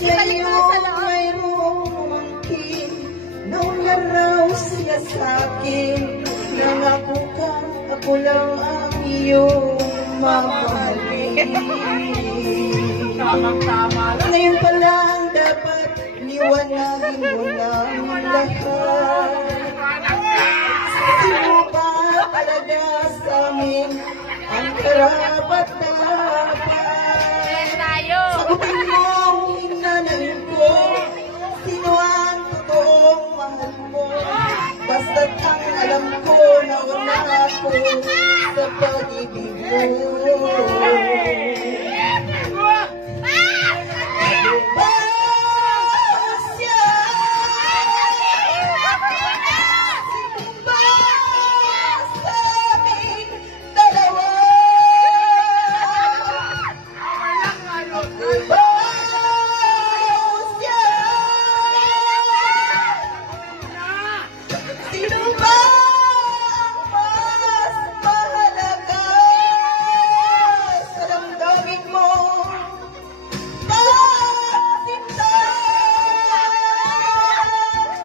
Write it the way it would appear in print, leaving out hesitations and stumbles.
Sa'yo mayroong umangkin, nauna raw siya sa'kin. Nangako ka, ako lang ang iyong mamahalin. Ngayon pa lang dapat liwanagin mo lang lahat. Sino ba talaga sa amin ang karapat-dapat? Sagutin mo ang hinanayin ko, sino ang totoong mahal mo? Basta't ang alam ko na una ako sa pag-ibig mo.